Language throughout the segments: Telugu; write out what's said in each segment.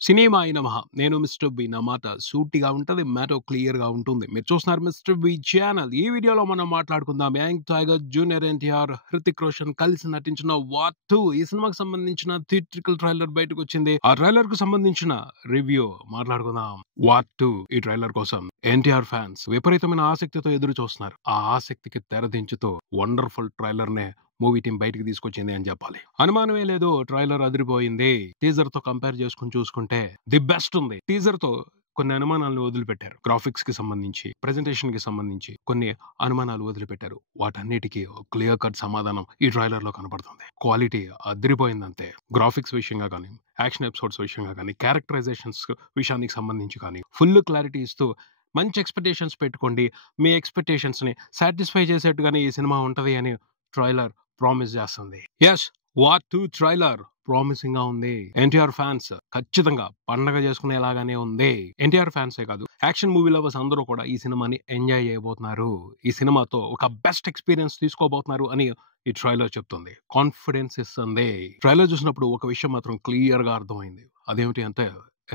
సినిమాయి నమః. నేను మిస్టర్ బి. నా మాట సూటిగా ఉంటది. మ్యాటర్ క్లియర్‌గా ఉంటుంది. మీరు చూస్తున్నారు మిస్టర్ బి ఛానల్. ఈ వీడియోలో మనం మాట్లాడుకుందాం young tiger, junior NTR, Hrithik Roshan కలిసి నటించిన వార్ 2 ఈ సినిమాకి సంబంధించిన థియేట్రికల్ ట్రైలర్ బయటకొచ్చింది. ఆ ట్రైలర్‌కు సంబంధించిన రివ్యూ మాట్లాడుకుందాం. వార్ 2 ఈ ట్రైలర్ కోసం ఎన్టీఆర్ ఫ్యాన్స్ విపరీతమైన ఆసక్తితో ఎదురు చూస్తున్నారు. ఆ ఆసక్తికి తెరదించుతూ వండర్‌ఫుల్ ట్రైలర్‌నే మూవీ టీం బయటికి తీసుకొచ్చింది అని చెప్పాలి. అనుమానమే లేదు, ట్రైలర్ అదిరిపోయింది. టీజర్ తో కంపేర్ చేసుకుని చూసుకుంటే ది బెస్ట్ ఉంది. టీజర్ తో కొన్ని అనుమానాలను వదిలిపెట్టారు. గ్రాఫిక్స్ కి సంబంధించి, ప్రెజెంటేషన్ కి సంబంధించి కొన్ని అనుమానాలు వదిలిపెట్టారు. వాటన్నిటికీ క్లియర్ కట్ సమాధానం ఈ ట్రైలర్ లో కనపడుతుంది. క్వాలిటీ అదిరిపోయిందంతే. గ్రాఫిక్స్ విషయంగా కానీ, యాక్షన్ ఎపిసోడ్స్ విషయంగా కానీ, క్యారెక్టరైజేషన్స్ విషయానికి సంబంధించి కానీ ఫుల్ క్లారిటీ ఇస్తూ మంచి ఎక్స్పెక్టేషన్స్ పెట్టుకోండి. మీ ఎక్స్పెక్టేషన్స్ ని సాటిస్ఫై చేసేట్టుగానే ఈ సినిమా ఉంటది అని ట్రైలర్ ప్రామిస్ చేస్తుంది. ఎస్, వార్ 2 ట్రైలర్ ప్రామిసింగ్ గా ఉంది. ఎన్టీఆర్ ఫ్యాన్స్ ఖచ్చితంగా పండగ చేసుకునేలాగానే ఉంది. ఎన్టీఆర్ ఫ్యాన్సే కాదు, యాక్షన్ మూవీ లవర్స్ అందరూ కూడా ఈ సినిమాని ఎంజాయ్ చేయబోతున్నారు. ఈ సినిమాతో ఒక బెస్ట్ ఎక్స్పీరియన్స్ తీసుకోబోతున్నారు అని ఈ ట్రైలర్ చెప్తుంది. కాన్ఫిడెన్స్ ఇస్తుంది. ట్రైలర్ చూసినప్పుడు ఒక విషయం మాత్రం క్లియర్ గా అర్థమైంది. అదేమిటి అంటే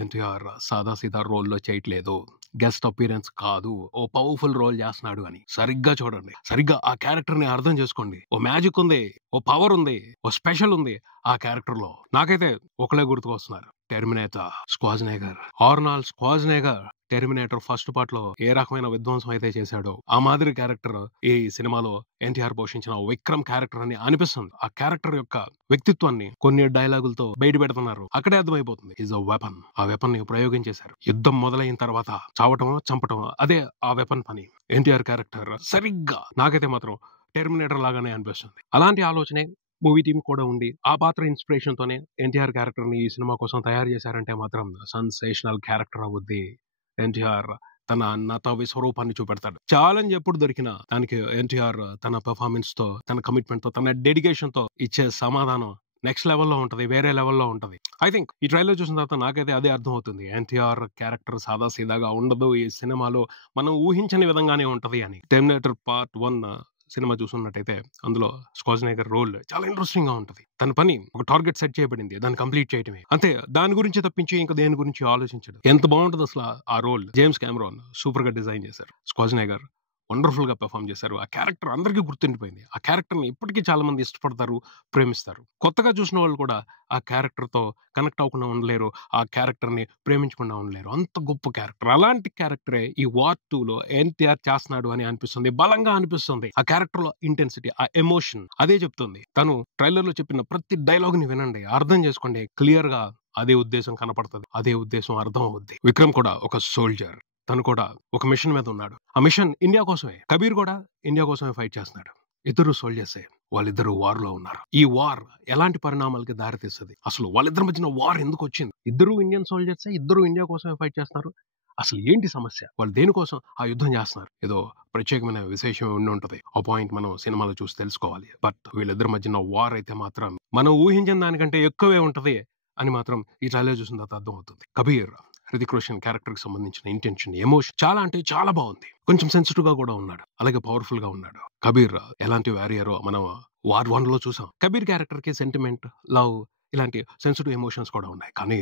ఎన్టీఆర్ సాదా సీదా రోల్లో చేయట్లేదు, గెస్ట్ అపీరెన్స్ కాదు, ఓ పవర్ఫుల్ రోల్ చేస్తున్నాడు అని. సరిగ్గా చూడండి, సరిగ్గా ఆ క్యారెక్టర్ ని అర్థం చేసుకోండి. ఓ మ్యాజిక్ ఉంది, ఓ పవర్ ఉంది, ఓ స్పెషల్ ఉంది ఆ క్యారెక్టర్ లో. నాకైతే ఒకలే గుర్తుకొస్తున్నారు, Terminator Schwarzenegger. Arnold Schwarzenegger Terminator first part లో ఏ రకమైన విధ్వంసం అయితే చేశాడో ఆ మాదిరి క్యారెక్టర్ ఈ సినిమాలో ఎన్టీఆర్ పోషించిన విక్రమ్ క్యారెక్టర్ అని అనిపిస్తుంది. ఆ క్యారెక్టర్ యొక్క వ్యక్తిత్వాన్ని కొన్ని డైలాగులతో బయట పెడుతున్నారు. అక్కడే అర్థమైపోతుంది ఈజ్ అ వెపన్. ఆ వెపన్ ని ప్రయోగించేశారు. యుద్ధం మొదలైన తర్వాత చావటమో చంపటమో అదే ఆ వెపన్ పని. ఎన్టీఆర్ క్యారెక్టర్ సరిగ్గా నాకైతే మాత్రం టెర్మినేటర్ లాగానే అనిపిస్తుంది. అలాంటి ఆలోచనే మూవీ టీం కూడా ఉండి ఆ పాత్ర ఇన్స్పిరేషన్ తోనే ఎన్టీఆర్ క్యారెక్టర్ ని ఈ సినిమా కోసం తయారు చేశారంటే మాత్రం సెన్సేషనల్ క్యారెక్టర్ అవుద్ది. ఎన్టీఆర్ తన నట విశ్వరూపాన్ని చూపెడతాడు. ఛాలెంజ్ ఎప్పుడు దొరికినా దానికి ఎన్టీఆర్ తన పెర్ఫార్మెన్స్ తో, తన కమిట్మెంట్ తో, తన డెడికేషన్ తో ఇచ్చే సమాధానం నెక్స్ట్ లెవెల్లో ఉంటది, వేరే లెవెల్లో ఉంటది. ఐ థింక్ ఈ ట్రైలర్ చూసిన తర్వాత నాకైతే అదే అర్థం అవుతుంది. ఎన్టీఆర్ క్యారెక్టర్ సాదా సీదాగా ఉండదు ఈ సినిమాలో, మనం ఊహించని విధంగానే ఉంటది అని. టెర్మినేటర్ పార్ట్ 1 సినిమా చూసున్నట్టయితే అందులో స్క్వాజ్నేగర్ రోల్ చాలా ఇంట్రెస్టింగ్ గా ఉంటది. తన పని ఒక టార్గెట్ సెట్ చేయబడింది, దాన్ని కంప్లీట్ చేయడమే అంతే. దాని గురించి తప్పించి ఇంకా దేని గురించి ఆలోచించడు. ఎంత బాగుంటది అసలు ఆ రోల్. జేమ్స్ కెమెరాన్ సూపర్ గా డిజైన్ చేశారు. స్క్వాజ్నేగర్ వండర్ఫుల్ గా పెర్ఫార్మ్ చేశారు. ఆ క్యారెక్టర్ అందరికీ గుర్తుండిపోయింది. ఆ క్యారెక్టర్ ని ఇప్పటికీ చాలా మంది ఇష్టపడతారు, ప్రేమిస్తారు. కొత్తగా చూసిన వాళ్ళు కూడా ఆ క్యారెక్టర్ తో కనెక్ట్ అవ్వకుండా ఉండలేరు, ఆ క్యారెక్టర్ ని ప్రేమించకుండా ఉండలేరు. అంత గొప్ప క్యారెక్టర్. అలాంటి క్యారెక్టరే ఈ వార్ 2 లో ఎన్టీఆర్ చేస్తున్నాడు అని అనిపిస్తుంది, బలంగా అనిపిస్తుంది. ఆ క్యారెక్టర్ లో ఇంటెన్సిటీ, ఆ ఎమోషన్ అదే చెప్తుంది. తను ట్రైలర్ లో చెప్పిన ప్రతి డైలాగ్ ని వినండి, అర్థం చేసుకోండి. క్లియర్ గా అదే ఉద్దేశం కనపడుతుంది, అదే ఉద్దేశం అర్థం అవుద్ది. విక్రమ్ కూడా ఒక సోల్జర్. తను కూడా ఒక మిషన్ మీద ఉన్నాడు. ఆ మిషన్ ఇండియా కోసమే. కబీర్ కూడా ఇండియా కోసమే ఫైట్ చేస్తున్నాడు. ఇద్దరు సోల్జర్సే. వాళ్ళిద్దరు వార్ లో ఉన్నారు. ఈ వార్ ఎలాంటి పరిణామాలకి దారితీస్తుంది, అసలు వాళ్ళిద్దరి మధ్యన వార్ ఎందుకు వచ్చింది? ఇద్దరు ఇండియన్ సోల్జర్సే, ఇద్దరు ఇండియా కోసమే ఫైట్ చేస్తున్నారు. అసలు ఏంటి సమస్య? వాళ్ళు దేనికోసం ఆ యుద్ధం చేస్తున్నారు? ఏదో ప్రత్యేకమైన విశేషం ఉండి ఉంటది. ఆ పాయింట్ మనం సినిమాలో చూసి తెలుసుకోవాలి. బట్ వీళ్ళిద్దరి మధ్యన వార్ అయితే మాత్రం మనం ఊహించిన దానికంటే ఎక్కువే ఉంటది అని మాత్రం ఈ ట్రైలర్ చూసిన తర్వాత అర్థం అవుతుంది. కబీర్, హృతిక్ రోషన్ క్యారెక్టర్ కి సంబంధించిన ఇంటెన్షన్, ఎమోషన్ చాలా అంటే చాలా బాగుంది. కొంచెం సెన్సిటివ్ గా కూడా ఉన్నాడు, అలాగే పవర్ఫుల్ గా ఉన్నాడు. కబీర్ ఎలాంటి వారియరో మనం వార్ 1 లో చూసాం. కబీర్ క్యారెక్టర్ కి సెంటిమెంట్, లవ్ ఇలాంటి సెన్సిటివ్ ఎమోషన్స్ కూడా ఉన్నాయి. కానీ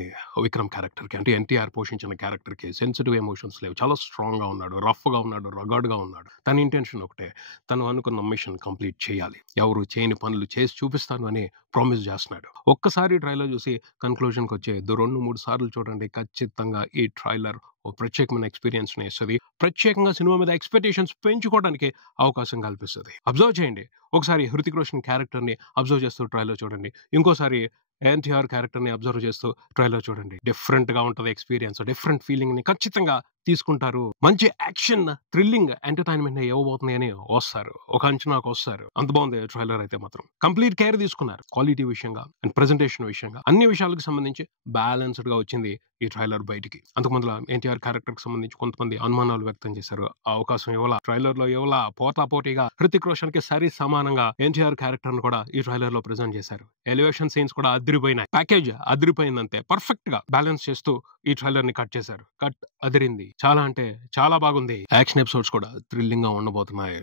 విక్రమ్ క్యారెక్టర్ కి, అంటే ఎన్టీఆర్ పోషించిన క్యారెక్టర్ కి సెన్సిటివ్ ఎమోషన్స్ లేవు. చాలా స్ట్రాంగ్ గా ఉన్నాడు, రఫ్ గా ఉన్నాడు, రగాడ్ గా ఉన్నాడు. తన ఇంటెన్షన్ ఒకటే, తను అనుకున్న మిషన్ కంప్లీట్ చేయాలి, ఎవరు చేయని పనులు చేసి చూపిస్తాను అని ప్రామిస్ చేస్తున్నాడు. ఒక్కసారి ట్రైలర్ చూసి కన్క్లూజన్ కి వచ్చే 2-3 సార్లు చూడండి, ఖచ్చితంగా ఈ ట్రైలర్ ఓ ప్రత్యేకమైన ఎక్స్పీరియన్స్ ని ఇస్తుంది. ప్రత్యేకంగా సినిమా మీద ఎక్స్పెక్టేషన్స్ పెంచుకోవడానికి అవకాశం కల్పిస్తుంది. అబ్జర్వ్ చేయండి, ఒకసారి హృతిక్ రోషన్ క్యారెక్టర్ ని అబ్జర్వ్ చేస్తూ ట్రైలర్ చూడండి, ఇంకోసారి ఎన్టీఆర్ క్యారెక్టర్ ని అబ్జర్వ్ చేస్తూ ట్రైలర్ చూడండి. డిఫరెంట్ గా ఉంటది ఎక్స్పీరియన్స్, డిఫరెంట్ ఫీలింగ్ ని ఖచ్చితంగా తీసుకుంటారు. మంచి యాక్షన్, థ్రిల్లింగ్ ఎంటర్టైన్మెంట్ ఇవ్వబోతుంది అని వస్తారు, ఒక అంచనాకు వస్తారు. అంత బాగుంది ట్రైలర్ అయితే మాత్రం. కంప్లీట్ కేర్ తీసుకున్నారు క్వాలిటీ విషయంగా అండ్ ప్రెజెంటేషన్ విషయంగా. అన్ని విషయాలకు సంబంధించి బ్యాలెన్స్డ్ గా వచ్చింది ఈ ట్రైలర్ బయటికి. అంతకుముందు ఎన్టీఆర్ క్యారెక్టర్ కి సంబంధించి కొంతమంది అనుమానాలు వ్యక్తం చేశారు. ఆ అవకాశం ఇవ్వాల, ట్రైలర్ లో ఇవ్వాల. పోటాపోటీగా హృతిక్ రోషన్ కి సరి సమానంగా ఎన్టీఆర్ క్యారెక్టర్ ను కూడా ఈ ట్రైలర్ లో ప్రెజెంట్ చేశారు. ఎలివేషన్ సీన్స్ కూడా అదిరిపోయినాయి. ప్యాకేజ్ అదిరిపోయిందంతే. పర్ఫెక్ట్ గా బ్యాలెన్స్ చేస్తూ ఈ ట్రైలర్ ని కట్ చేశారు. కట్ అదిరింది, చాలా అంటే చాలా బాగుంది. యాక్షన్ ఎపిసోడ్స్ కూడా థ్రిల్లింగ్ గా ఉండబోతున్నాయి.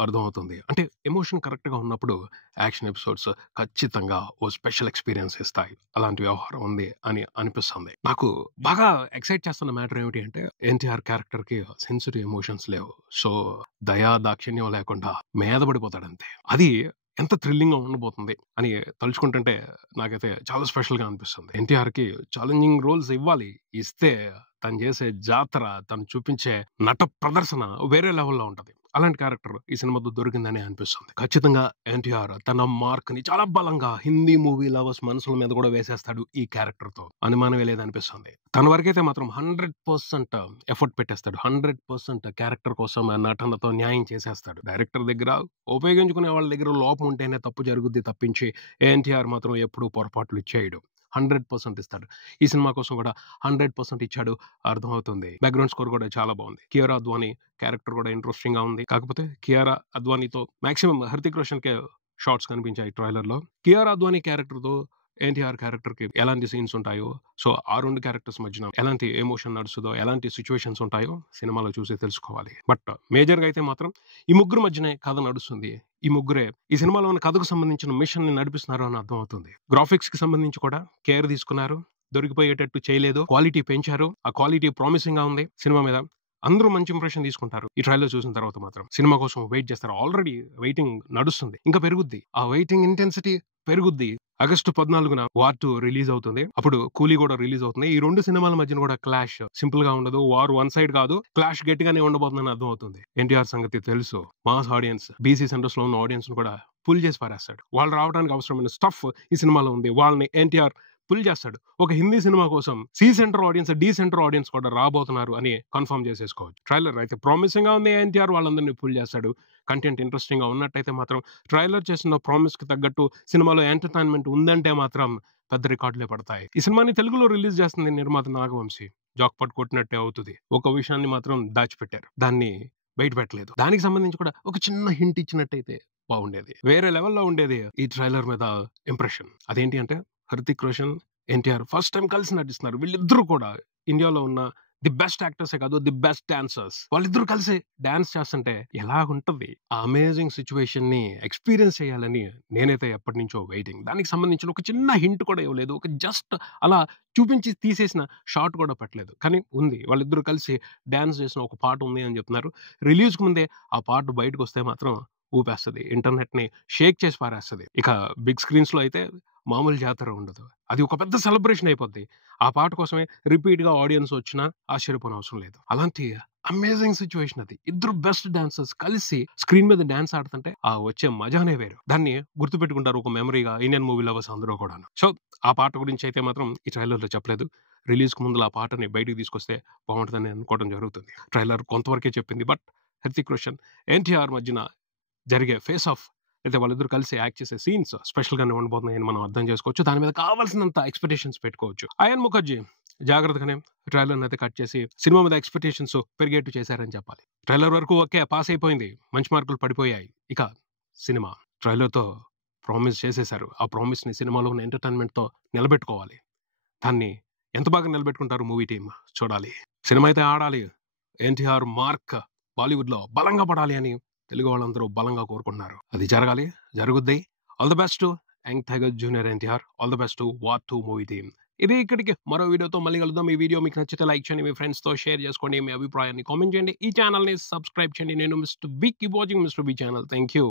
అర్థమవుతుంది. అంటే ఎమోషన్ కరెక్ట్‌గా ఉన్నప్పుడు యాక్షన్ ఎపిసోడ్స్ ఖచ్చితంగా ఓ స్పెషల్ ఎక్స్‌పీరియన్స్ ఇస్తాయి. అలాంటి వ్యవహారం ఉంది అని అనిపిస్తుంది. నాకు బాగా ఎక్సైట్ చేస్తున్న మ్యాటర్ ఏమిటి అంటే ఎన్టీఆర్ క్యారెక్టర్‌కి సెన్సిటివ్ ఎమోషన్స్ లేవు. సో, దయా, దాక్షిణ్యం లేకుండా మీద పడిపోతాడంతే. అది ఎంత థ్రిల్లింగ్‌గా ఉండబోతుంది అని తలుచుకుంటుంటే నాకైతే చాలా స్పెషల్‌గా అనిపిస్తుంది. ఎన్టీఆర్‌కి ఛాలెంజింగ్ రోల్స్ ఇవ్వాలి. ఇస్తే తను చేసే జాతర, తను చూపించే నట ప్రదర్శన వేరే లెవెల్‌లో ఉంటది. అలాంటి క్యారెక్టర్ ఈ సినిమాతో దొరికిందని అనిపిస్తుంది. ఖచ్చితంగా ఎన్టీఆర్ తన మార్క్‌ని చాలా బలంగా హిందీ మూవీ లవర్స్ మనసుల మీద కూడా వేసేస్తాడు ఈ క్యారెక్టర్‌తో. అనుమానమే లేదనిపిస్తుంది. తన వరకైతే మాత్రం 100% ఎఫర్ట్ పెట్టేస్తాడు. 100% క్యారెక్టర్ కోసం ఆ నటనతో న్యాయం చేసేస్తాడు. డైరెక్టర్ దగ్గర ఉపయోగించుకునే వాళ్ళ దగ్గర లోపం ఉంటేనే తప్పు జరుగుద్ది తప్పించి ఎన్టీఆర్ మాత్రం ఎప్పుడూ పొరపాట్లు చేయడు. 100% ఇస్తాడు. ఈ సినిమా కోసం కూడా 100% ఇచ్చాడు అర్థమవుతుంది. బ్యాక్‌గ్రౌండ్ స్కోర్ కూడా చాలా బాగుంది. కియారా అద్వానీ క్యారెక్టర్ కూడా ఇంట్రెస్టింగ్‌గా ఉంది. కాకపోతే కియారా అద్వానీతో మాక్సిమం హృతిక్ రోషన్‌కే షాట్స్ కనిపించాయి ట్రైలర్‌లో. కియారా అద్వానీ క్యారెక్టర్‌తో ఎన్టీఆర్ క్యారెక్టర్‌కి ఎలాంటి సీన్స్ ఉంటాయో, సో ఆ 2 క్యారెక్టర్స్ మధ్యన ఎలాంటి ఎమోషన్ నడుస్తదో, ఎలాంటి సిట్యుయేషన్స్ ఉంటాయో సినిమాలో చూసి తెలుసుకోవాలి. బట్ మేజర్‌గా అయితే మాత్రం ఈ ముగ్గురు మధ్యనే కథ నడుస్తుంది. ఈ ముగ్గురే ఈ సినిమాలో ఉన్న కథకు సంబంధించిన మిషన్‌ని నడిపిస్తున్నారు అని అర్థమవుతుంది. గ్రాఫిక్స్‌కి సంబంధించి కూడా కేర్ తీసుకున్నారు. దొరికిపోయేటట్టు చేయలేదు. క్వాలిటీ పెంచారు. ఆ క్వాలిటీ ప్రామిసింగ్‌గా ఉంది సినిమా మీద. అందరూ మంచి ఇంప్రెషన్ తీసుకుంటారు. ఈ ట్రైలర్ చూసిన తర్వాత మాత్రం. సినిమా కోసం వెయిట్ చేస్తారు. ఆల్రెడీ వెయిటింగ్ నడుస్తుంది. ఇంకా పెరుగుద్ది. ఆ వెయిటింగ్ ఇంటెన్సిటీ పెరుగుద్ది. ఆగస్టు 14న వార్ 2 రిలీజ్ అవుతుంది. అప్పుడు కూలీ కూడా రిలీజ్ అవుతుంది. ఈ 2 సినిమాల మధ్యన కూడా క్లాష్ సింపుల్ గా ఉండదు. వార్ వన్ సైడ్ కాదు. క్లాష్ గట్టిగానే ఉండబోతుందని అర్థం అవుతుంది. ఎన్టీఆర్ సంగతి తెలుసు. మాస్ ఆడియన్స్, బీసీ సెంటర్స్ లో ఉన్న ఆడియన్స్ కూడా పుల్ చేసి పారేస్తాడు. వాళ్ళు రావడానికి అవసరమైన స్టఫ్ ఈ సినిమాలో ఉంది. వాళ్ళని ఎన్టీఆర్ పుల్ చేస్తాడు. ఒక హిందీ సినిమా కోసం C centre audience, D centre audience కూడా రాబోతున్నారు అని కన్ఫర్మ్ చేసేసుకోవచ్చు. ట్రైలర్ అయితే ప్రామిసింగ్ గా ఉంది. ఎన్టీఆర్ వాళ్ళందరినీ పుల్ చేస్తాడు. కంటెంట్ ఇంట్రెస్టింగ్ గా ఉన్నట్టయితే మాత్రం ట్రైలర్ చేసిన ప్రామిస్ కి తగ్గట్టు సినిమాలో ఎంటర్టైన్మెంట్ ఉందంటే మాత్రం పెద్ద రికార్డులే పడతాయి. ఈ సినిమాని తెలుగులో రిలీజ్ చేస్తుంది నిర్మాత నాగవంశీ. జాక్పాట్ కొట్టినట్టే అవుతుంది. ఒక విషయాన్ని మాత్రం దాచిపెట్టారు. దాన్ని బయట పెట్టలేదు. దానికి సంబంధించి కూడా ఒక చిన్న హింట్ ఇచ్చినట్టయితే బాగుండేది. వేరే లెవెల్లో ఉండేది ఈ ట్రైలర్ మీద ఇంప్రెషన్. అదేంటి అంటే హృతిక్ రోషన్, ఎన్టీఆర్ ఫస్ట్ టైం కలిసి నటిస్తున్నారు. వీళ్ళిద్దరూ కూడా ఇండియాలో ఉన్న ది బెస్ట్ యాక్టర్సే కాదు, ది బెస్ట్ డాన్సర్స్. వాళ్ళిద్దరూ కలిసి డాన్స్ చేస్తుంటే ఎలాగుంటది? ఆ అమేజింగ్ సిచ్యువేషన్ ని ఎక్స్పీరియన్స్ చేయాలని నేనైతే ఎప్పటి నుంచో వెయిటింగ్. దానికి సంబంధించిన ఒక చిన్న హింట్ కూడా ఇవ్వలేదు. ఒక జస్ట్ అలా చూపించి తీసేసిన షాట్ కూడా పెట్టలేదు. కానీ ఉంది. వాళ్ళిద్దరూ కలిసి డాన్స్ చేసిన ఒక పాట ఉంది అని చెప్తున్నారు. రిలీజ్‌కు ముందే ఆ పాట బయటకు వస్తే మాత్రం ఊపేస్తది. ఇంటర్నెట్‌ని షేక్ చేసి పారేస్తది. ఇక బిగ్ స్క్రీన్స్‌లో అయితే మామూలు జాతర ఉండదు. అది ఒక పెద్ద సెలబ్రేషన్ అయిపోద్ది. ఆ పాట కోసమే రిపీట్‌గా ఆడియన్స్ వచ్చినా ఆశ్చర్యపోనవసరం లేదు. అలాంటి అమేజింగ్ సిట్యుయేషన్ అది. ఇద్దరు బెస్ట్ డాన్సర్స్ కలిసి స్క్రీన్ మీద డాన్స్ ఆడుతుంటే ఆ వచ్చే మజానే వేరు. దాన్ని గుర్తుపెట్టుకుంటారు ఒక మెమరీగా ఇండియన్ మూవీ లవర్స్ అందరూ కూడాను. సో, ఆ పాట గురించి అయితే మాత్రం ఈ ట్రైలర్‌లో చెప్పలేదు. రిలీజ్‌కు ముందుల ఆ పాటని బయటికి తీసుకొస్తే బాగుంటదని అనుకోవడం జరుగుతుంది. ట్రైలర్ కొంతవరకే చెప్పింది. బట్ హృతిక్ రోషన్, ఎన్టీఆర్ మధ్యన జరిగే ఫేస్ ఆఫ్ అయితే వాళ్ళిద్దరూ కలిసి యాక్ట్ చేసే సీన్స్ స్పెషల్‌గానే ఉండబోతున్నాయని మనం అర్థం చేసుకోవచ్చు. దాని మీద కావాల్సినంత ఎక్స్‌పెక్టేషన్స్ పెట్టుకోవచ్చు. అయాన్ ముఖర్జీ జాగ్రత్తగానే ట్రైలర్‌ని అయితే కట్ చేసి సినిమా మీద ఎక్స్‌పెక్టేషన్స్ పెరిగేట్టు చేశారని చెప్పాలి. ట్రైలర్ వరకు ఓకే. పాస్ అయిపోయింది. మంచి మార్కులు పడిపోయాయి. ఇక సినిమా ట్రైలర్‌తో ప్రామిస్ చేసేశారు. ఆ ప్రామిస్‌ని సినిమాలో ఉన్న ఎంటర్‌టైన్‌మెంట్‌తో నిలబెట్టుకోవాలి. దాన్ని ఎంత బాగా నిలబెట్టుకుంటారు మూవీ టీమ్ చూడాలి. సినిమా అయితే ఆడాలి. ఎన్టీఆర్ మార్క్ బాలీవుడ్‌లో బలంగా పడాలి అని తెలుగు వాళ్ళందరూ బలంగా కోరుకుంటున్నారు. అది జరగాలి. జరుగుద్ది. All the best to young tiger junior NTR. All the best to war 2 movie team. ఇది ఇక్కడికి మరో వీడియోతో మళ్ళీ కలుద్దాం. ఈ వీడియో మీకు నచ్చితే లైక్ చేయండి. మీ ఫ్రెండ్స్‌తో షేర్ చేసుకోండి. మీ అభిప్రాయాన్ని కామెంట్ చేయండి. ఈ ఛానల్‌ని సబ్స్క్రైబ్ చేయండి. నేను Mr B. Keep watching Mr B channel. Thank you.